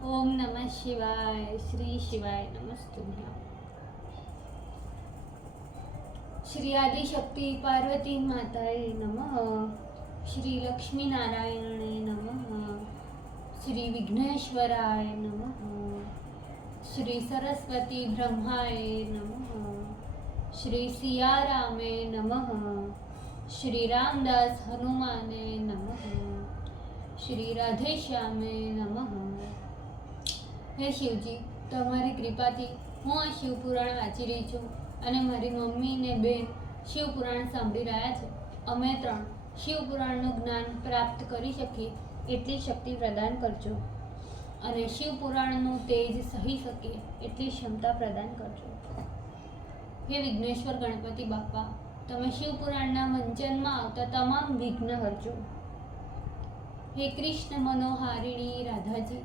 ओम नमः शिवाय। श्री शिवाय नमस्तुभ्यं। श्री आदि शक्ति पार्वती माताए नमः। श्री लक्ष्मी नारायणे नमः। श्री विघ्नेश्वराय नमः। श्री सरस्वती ब्रह्माय नमः। श्री सियारामे नमः। श्री रामदास हनुमाने नमः। श्री राधेश्यामे नमः। हे शिवजी, તમારી કૃપાથી હું આ શિવપુરાણ વાંચી રહી છું અને મારી મમ્મી ને બેન શિવપુરાણ સાંભળી રહ્યા છે. અમે ત્રણ શિવપુરાણનું જ્ઞાન પ્રાપ્ત કરી શકીએ એટલી શક્તિ પ્રદાન કરજો અને શિવપુરાણનું તેજ સહી શકીએ એટલી ક્ષમતા પ્રદાન કરજો. હે વિઘ્નેશ્વર ગણપતિ બાપા, તમે શિવપુરાણના મંચનમાં આવતા તમામ વિઘ્ન હરજો. હે કૃષ્ણ મનોહારિણી રાધાજી,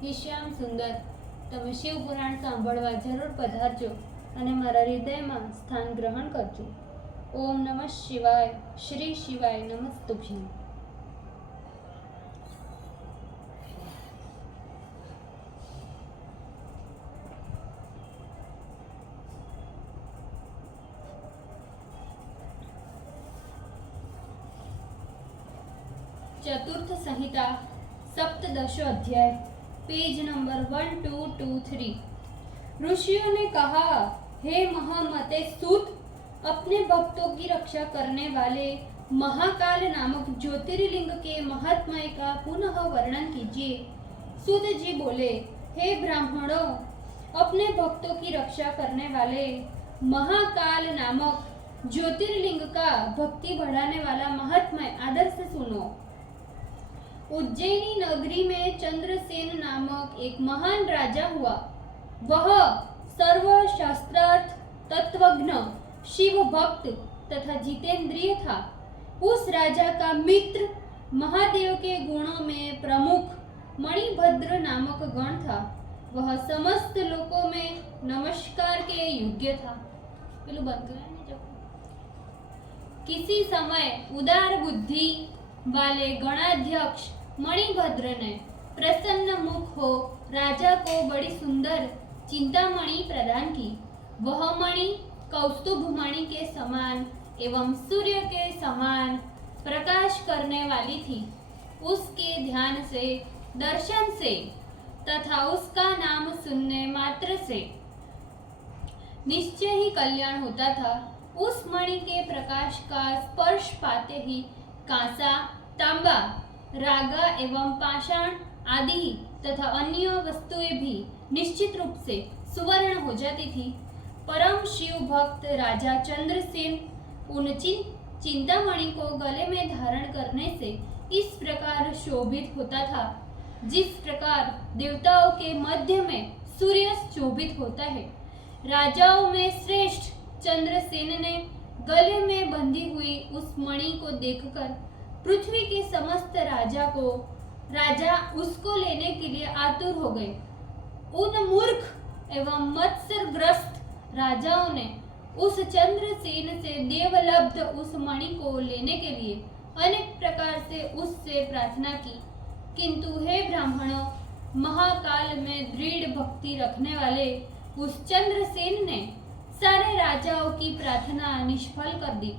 હે શ્યામ સુંદર, તમે શિવપુરાણ સાંભળવા જરૂર પધારજો અને મારા હૃદયમાં સ્થાન ગ્રહણ કરજો. ઓમ નમઃ શિવાય. શ્રી શિવાય નમસ્તુભ્યં. चतुर्थ संहिता सप्तदशो अध्याय, पेज नंबर 1223। ऋषियों ने कहा, हे महामते सूत, अपने भक्तों की रक्षा करने वाले महाकाल नामक ज्योतिर्लिंग के महात्म्य का पुनः वर्णन कीजिए। सूत जी बोले, हे ब्राह्मणों, अपने भक्तों की रक्षा करने वाले महाकाल नामक ज्योतिर्लिंग का भक्ति बढ़ाने वाला महात्म्य आदर से सुनो। उज्जैनी नगरी में चंद्रसेन नामक एक महान राजा हुआ। वह सर्वशास्त्रार्थ तत्वज्ञ, शिव भक्त तथा जितेंद्रिय था। उस राजा का मित्र महादेव के गुणों में प्रमुख मणिभद्र नामक गण था। वह समस्त लोकों में नमस्कार के योग्य था। किसी समय उदार बुद्धि वाले गणाध्यक्ष मणिभद्र ने प्रसन्न मुख हो राजा को बड़ी सुंदर चिंतामणि प्रदान की। वह मणि कौस्तुभ मणि के समान एवं सूर्य के समान प्रकाश करने वाली थी। उसके ध्यान से, दर्शन से तथा उसका नाम सुनने मात्र से निश्चय ही कल्याण होता था। उस मणि के प्रकाश का स्पर्श पाते ही कांसा, तांबा, रागा एवं पाषाण आदि तथा अन्य वस्तुएं भी निश्चित रूप से सुवर्ण हो जाती थी। परम शिव भक्त राजा चंद्रसेन उन चिंतामणि को गले में धारण करने से इस प्रकार शोभित होता था जिस प्रकार देवताओं के मध्य में सूर्य शोभित होता है। राजाओं में श्रेष्ठ चंद्रसेन ने गले में बंधी हुई उस मणि को देखकर पृथ्वी के समस्त राजा उसको लेने के लिए आतुर हो गए। उन मूर्ख एवं मत्सरग्रस्त राजाओं ने उस चंद्रसेन से देवलब्ध उस मणि को लेने के लिए अनेक प्रकार से उससे प्रार्थना की, किंतु हे ब्राह्मणों, महाकाल में दृढ़ भक्ति रखने वाले उस चंद्रसेन ने सारे राजाओं की प्रार्थना निष्फल कर दी।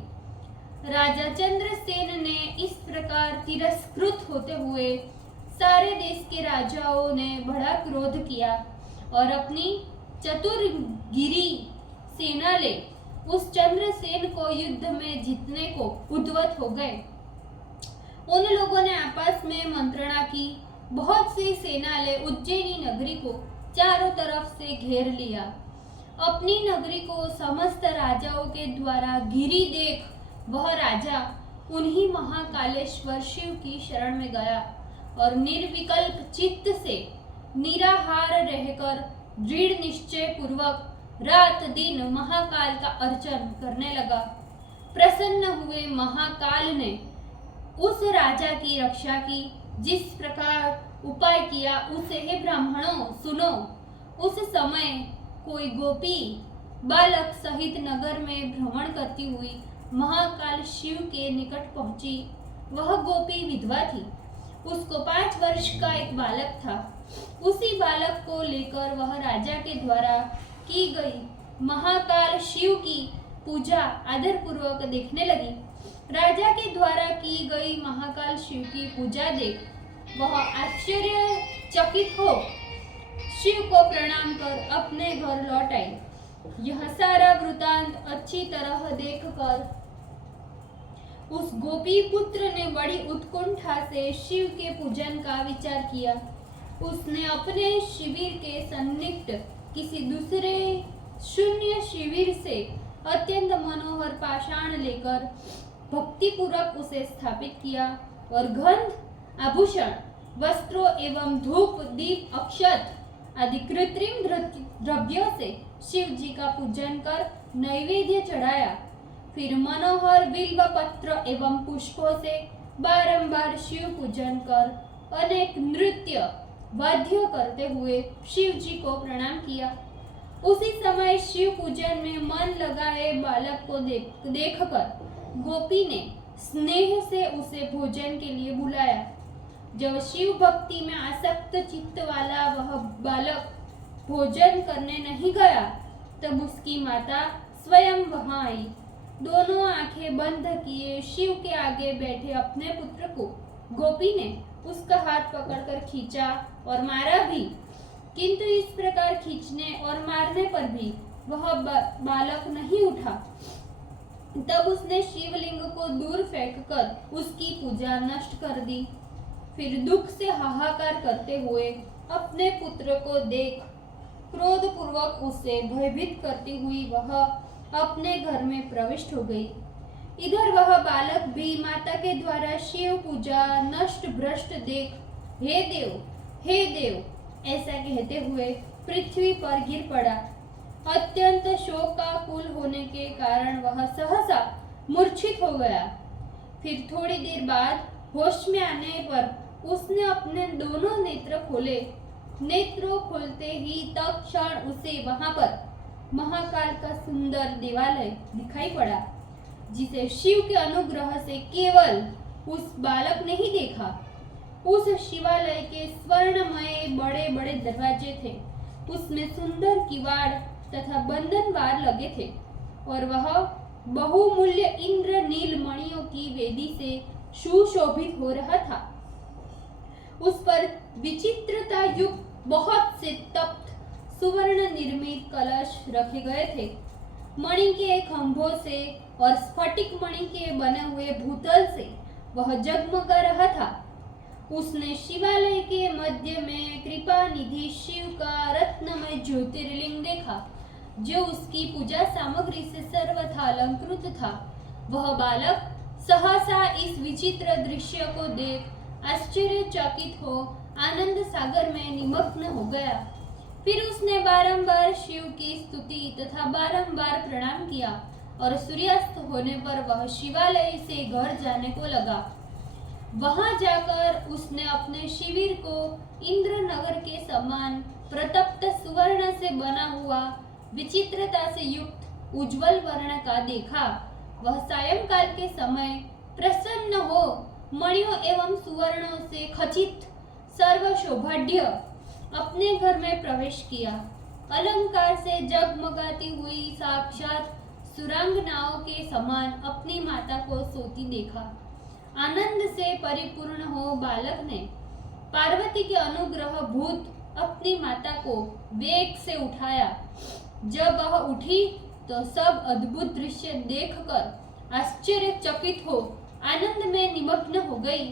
राजा चंद्रसेन ने इस प्रकार तिरस्कृत होते हुए सारे देश के राजाओं ने बड़ा क्रोध किया और अपनी चतुरगिरी सेना ले उस चंद्रसेन को युद्ध में जीतने को उद्यत हो गए। उन लोगों ने आपस में मंत्रणा की। बहुत सी सेना ले उज्जैनी नगरी को चारों तरफ से घेर लिया। अपनी नगरी को समस्त राजाओं के द्वारा घिरी देख वह राजा उन्हीं महाकालेश्वर शिव की शरण में गया और निर्विकल्प चित्त से निराहार रहकर दृढ़ निश्चय पूर्वक रात दिन महाकाल का अर्चन करने लगा। प्रसन्न हुए महाकाल ने उस राजा की रक्षा की। जिस प्रकार उपाय किया उसे हे ब्राह्मणों सुनो। उस समय कोई गोपी बालक सहित नगर में भ्रमण करती हुई महाकाल शिव के निकट पहुंची। वह गोपी विधवा थी। उसको 5 वर्ष का एक बालक था। उसी बालक को लेकर वह राजा के द्वारा की गई महाकाल शिव की पूजा आदर पूर्वक देखने लगी। राजा के द्वारा की गई महाकाल शिव की पूजा देख वह आश्चर्यचकित हो शिव को प्रणाम कर अपने घर लौट आई। यह सारा वृतांत अच्छी तरह देखकर उस गोपी पुत्र ने बड़ी उत्कंठा से शिव के पूजन का विचार किया। उसने अपने शिविर के सन्निकट किसी दूसरे शून्य शिविर से अत्यंत मनोहर पाषाण लेकर भक्तिपूर्वक उसे स्थापित किया और गंध, आभूषण, वस्त्रों एवं धूप, दीप, अक्षत आदि कृत्रिम द्रव्यों से शिव जी का पूजन कर नैवेद्य चढ़ाया। फिर मनोहर बिल्व पत्र एवं पुष्पों से बारंबार शिव पूजन कर अनेक नृत्य वाद्य करते हुए शिव जी को प्रणाम किया। उसी समय शिव पूजन में मन लगाए बालक को देखकर गोपी ने स्नेह से उसे भोजन के लिए बुलाया। जब शिव भक्ति में आसक्त चित्त वाला वह बालक भोजन करने नहीं गया तब उसकी माता स्वयं वहां आई। दोनों आंखें बंद किए शिव के आगे बैठे अपने पुत्र को गोपी ने उसका हाथ पकड़कर खींचा और मारा भी, किंतु इस प्रकार खींचने और मारने पर भी वह बालक नहीं उठा। तब उसने शिवलिंग को दूर फेंककर उसकी पूजा नष्ट कर दी। फिर दुख से हाहाकार करते हुए अपने पुत्र को देख क्रोधपूर्वक उसे भयभीत करती हुई वह अपने घर में प्रविष्ट हो गई। इधर वह बालक भी माता के द्वारा शिव पूजा नष्ट भ्रष्ट देख हे देव ऐसा कहते हुए पृथ्वी पर गिर पड़ा। अत्यंत शोकाकुल होने के कारण वह सहसा मूर्छित हो गया। फिर थोड़ी देर बाद होश में आने पर उसने अपने दोनों नेत्र खोले। नेत्रों खोलते ही तत्क्षण उसे वहां पर महाकाल का सुंदर देवालय दिखाई पड़ा, जिसे शिव के अनुग्रह से केवल उस बालक ने ही देखा। उस शिवालय के स्वर्णमय बड़े बड़े दरवाजे थे, उसमें सुंदर किवाड़ तथा बंधनवार लगे थे और वह बहुमूल्य इंद्र नील मणियों की वेदी से सुशोभित हो रहा था। उस पर विचित्रता युक्त बहुत से तप्त सुवर्ण निर्मित कलश रखे गए थे। मणि के खंभों से और स्फटिक मणि के बने हुए भूतल से वह जगमगा रहा था। उसने शिवालय के मध्य में कृपा निधि शिव का रत्नमय ज्योतिर्लिंग देखा, जो उसकी पूजा सामग्री से सर्वथा अलंकृत था। वह बालक सहसा इस विचित्र दृश्य को देख आश्चर्यचकित हो आनंद सागर में निमग्न हो गया। फिर उसने बारंबार शिव की स्तुति तथा बारंबार प्रणाम किया और सूर्यास्त होने पर वह शिवालय से घर जाने को लगा। वहां जाकर उसने अपने शिविर को इंद्रनगर के समान प्रतप्त सुवर्ण से बना हुआ विचित्रता से युक्त उज्जवल वर्ण का देखा। वह सायंकाल के समय प्रसन्न हो मणियों एवं सुवर्णों से खचित सर्व शोभाढ्य अपने घर में प्रवेश किया। अलंकार से जगमगाती हुई साक्षात सुरांगनाओं के समान अपनी माता को सोती देखा। आनंद से परिपूर्ण हो बालक ने पार्वती के अनुग्रह भूत अपनी माता को वेग से उठाया। जब वह उठी तो सब अद्भुत दृश्य देखकर आश्चर्यचकित हो आनंद में निमग्न हो गई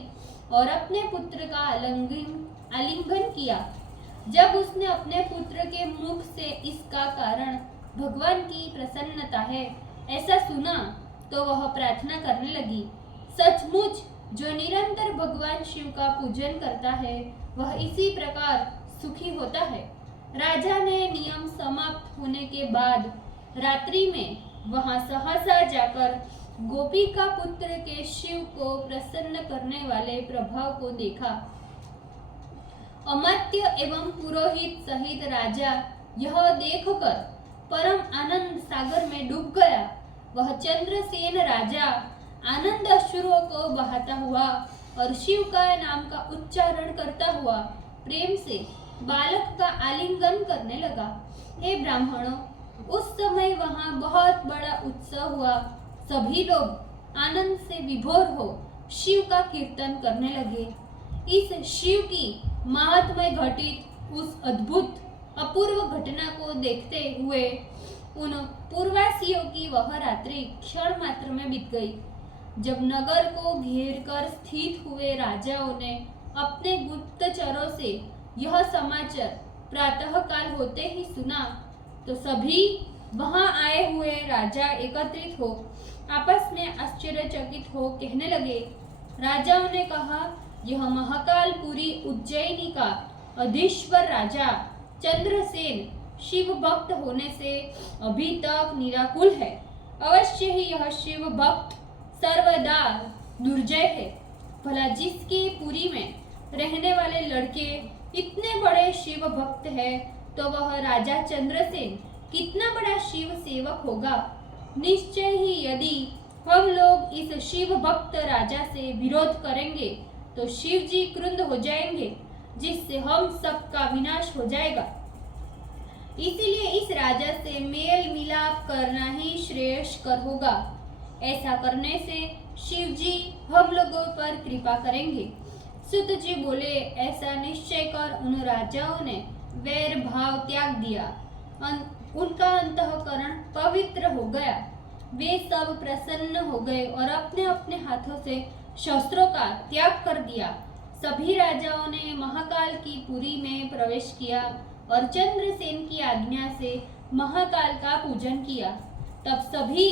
और अपने पुत्र का आलिंगन किया। जब उसने अपने पुत्र के मुख से इसका कारण भगवान की प्रसन्नता है ऐसा सुना तो वह प्रार्थना करने लगी, सचमुच जो निरंतर भगवान शिव का पूजन करता है वह इसी प्रकार सुखी होता है। राजा ने नियम समाप्त होने के बाद रात्रि में वहां सहसा जाकर गोपी का पुत्र के शिव को प्रसन्न करने वाले प्रभाव को देखा। अमात्य एवं पुरोहित सहित राजा यह देखकर परम आनंद सागर में डूब गया। वह चंद्रसेन राजा आनंद अश्रुओं को बहाता हुआ और शिव का नाम का उच्चारण करता हुआ प्रेम से बालक का आलिंगन करने लगा। हे ब्राह्मणों, उस समय वहां बहुत बड़ा उत्सव हुआ। सभी लोग आनंद से विभोर हो शिव का कीर्तन करने लगे। इस शिव की महात्म्य घटित उस अद्भुत अपूर्व घटना को देखते हुए उन पूर्ववासियों की वह रात्रि क्षण मात्र में बीत गई। जब नगर को घेर कर स्थित हुए राजाओं ने अपने गुप्तचरों से यह समाचार प्रातःकाल होते ही सुना, तो सभी वहां आए हुए राजा एकत्रित हो आपस में आश्चर्यचकित हो कहने लगे। राजाओं ने कहा, यह महाकालपुरी उज्जैनी का अधीश्वर राजा चंद्रसेन शिव भक्त होने से अभी तक निराकुल है। अवश्य ही यह शिव भक्त सर्वदा दुर्जय है। भला जिसके पुरी में रहने वाले लड़के इतने बड़े शिव भक्त है, तो वह राजा चंद्रसेन कितना बड़ा शिव सेवक होगा। निश्चय ही यदि हम लोग इस शिव भक्त राजा से विरोध करेंगे तो शिव जी क्रुद्ध हो जाएंगे, जिससे हम सबका विनाश हो जाएगा। इसीलिए इस राजा से मेल मिलाप करना ही श्रेयस्कर होगा। ऐसा करने से शिव जी हम लोगों पर कृपा करेंगे। सुत जी बोले, ऐसा निश्चय कर उन राजाओं ने वैर भाव त्याग दिया। उनका अंतःकरण पवित्र हो गया। वे सब प्रसन्न हो गए और अपने अपने हाथों से शस्त्रों का त्याग कर दिया। सभी राजाओं ने महाकाल की पुरी में प्रवेश किया और चंद्रसेन की आज्ञा से महाकाल का पूजन किया। तब सभी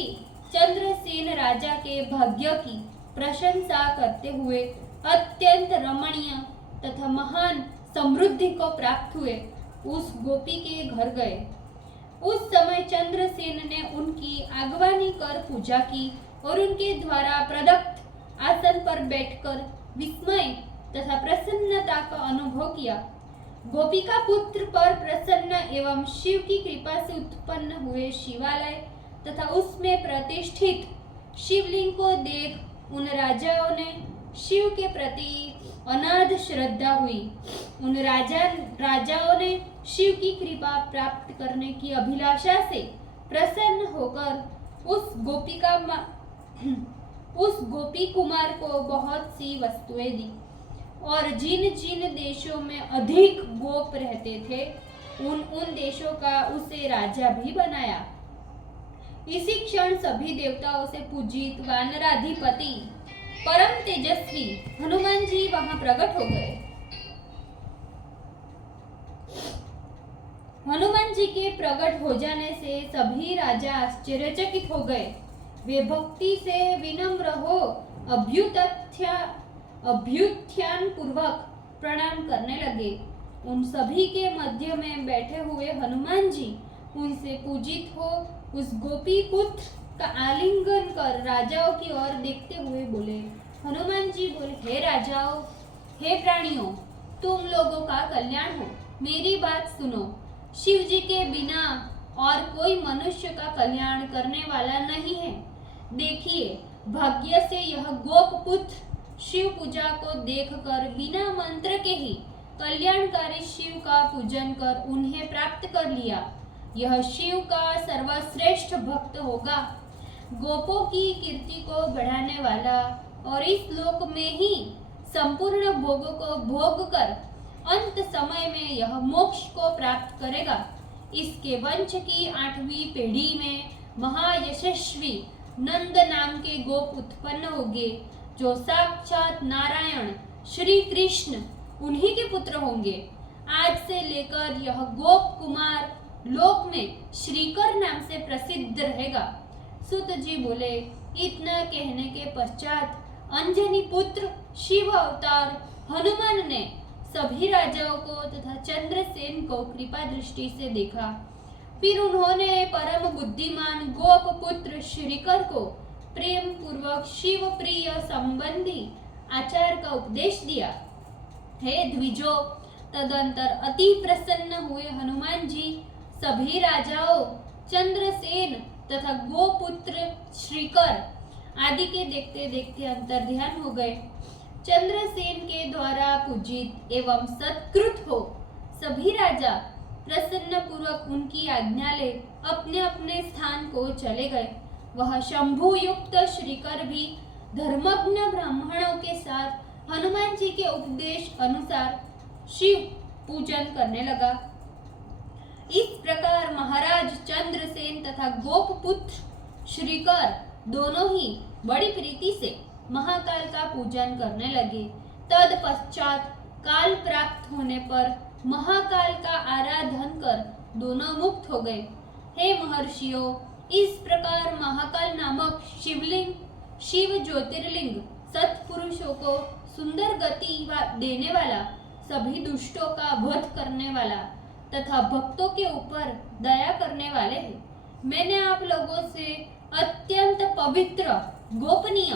चंद्रसेन राजा के भाग्य की प्रशंसा करते हुए अत्यंत रमणीय तथा महान समृद्धि को प्राप्त हुए उस गोपी के घर गए। उस समय चंद्रसेन ने उनकी आगवानी कर पूजा की और उनके द्वारा प्रदत्त आसन पर बैठकर विस्मय तथा प्रसन्नता का अनुभव किया। गोपिका पुत्र पर प्रसन्न एवं शिव की कृपा से उत्पन्न हुए शिवालय तथा उसमें प्रतिष्ठित शिवलिंग को देख उन राजाओं ने शिव के प्रति अनाद श्रद्धा हुई। उन राजाओं ने शिव की कृपा प्राप्त करने की अभिलाषा से प्रसन्न होकर उस गोपी कुमार को बहुत सी वस्तुएं दी और जिन जिन देशों में अधिक गोप रहते थे उन देशों का उसे राजा भी बनाया। इसी क्षण सभी देवताओं से पूजित वानराधिपति परम तेजस्वी हनुमान जी वहां प्रकट हो गए। हनुमान जी के प्रकट हो जाने से सभी राजा आश्चर्यचकित हो गए। वे भक्ति से विनम्र हो अभ्युत्थान पूर्वक प्रणाम करने लगे। उन सभी के मध्य में बैठे हुए हनुमान जी उनसे पूजित हो उस गोपी पुत्र का आलिंगन कर राजाओं की ओर देखते हुए बोले। हनुमान जी बोले, हे राजाओं, हे प्राणियों, तुम लोगों का कल्याण हो। मेरी बात सुनो। शिव जी के बिना और कोई मनुष्य का कल्याण करने वाला नहीं है। देखिए, भाग्य से यह गोप पुत्र शिव पूजा को देखकर बिना मंत्र के ही कल्याणकारी शिव का पूजन कर उन्हें प्राप्त कर लिया। यह शिव का सर्वश्रेष्ठ भक्त होगा, गोपों की कीर्ति को बढ़ाने वाला और इस लोक में ही संपूर्ण भोगों को भोग कर अंत समय में यह मोक्ष को प्राप्त करेगा। इसके वंश की 8वीं पीढ़ी में महायशस्वी नंद नाम के गोप उत्पन्न होंगे, जो साक्षात नारायण श्री कृष्ण उन्हीं के पुत्र होंगे। आज से लेकर यह गोप कुमार लोक में श्रीकर नाम से प्रसिद्ध रहेगा। सुत जी बोले, इतना कहने के पश्चात अंजनी पुत्र शिव अवतार हनुमान ने सभी राजाओं को तथा चंद्रसेन को कृपा दृष्टि से देखा। फिर उन्होंने परम बुद्धिमान गोप पुत्र श्रीकर को प्रेम पूर्वक शिव प्रिय संबंधी आचार का उपदेश दिया। हे द्विजो, तदंतर अति प्रसन्न हुए हनुमान जी सभी राजाओं, चंद्रसेन तथा गोपुत्र श्रीकर आदि के देखते देखते अंतर्ध्यान हो गए। चंद्रसेन के द्वारा पूजित एवं सत्कृत हो सभी राजा प्रसन्न पूर्वक उनकी आज्ञा ले अपने अपने स्थान को चले गए। वह शंभु युक्त श्रीकर भी धर्मज्ञ ब्राह्मणों के साथ हनुमान जी के उपदेश अनुसार शिव पूजन करने लगा। इस प्रकार महाराज चंद्रसेन तथा गोपपुत्र श्रीकर दोनों ही बड़ी प्रीति से महाकाल का पूजन करने लगे। तत्पश्चात काल प्राप्त होने पर महाकाल का आराधन कर दोनों मुक्त हो गए। हे महर्षियों, इस प्रकार महाकाल नामक शिवलिंग, शिव ज्योतिर्लिंग, सत्पुरुषों को सुंदर गति देने वाला, सभी दुष्टों का वध करने वाला तथा भक्तों के ऊपर दया करने वाले हैं। मैंने आप लोगों से अत्यंत पवित्र, गोपनीय,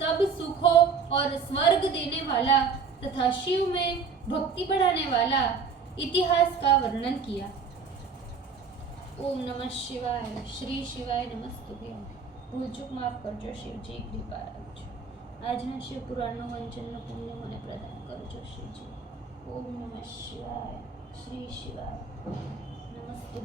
सब सुखों और स्वर्ग देने वाला तथा शिव में भक्ति बढ़ाने वाला इतिहास का वर्णन किया। ओम नमः शिवाय। श्री शिवाय नमस्तुभ्य। भूल चूक माफ करजो शिवजी, कृपा રાખજો। આજના શિવ પુરાણનું વંચનનું પુણ્ય મને પ્રદાન કરજો શિવજી। ઓમ નમઃ શિવાય। શ્રી શિવાય નમસ્તે।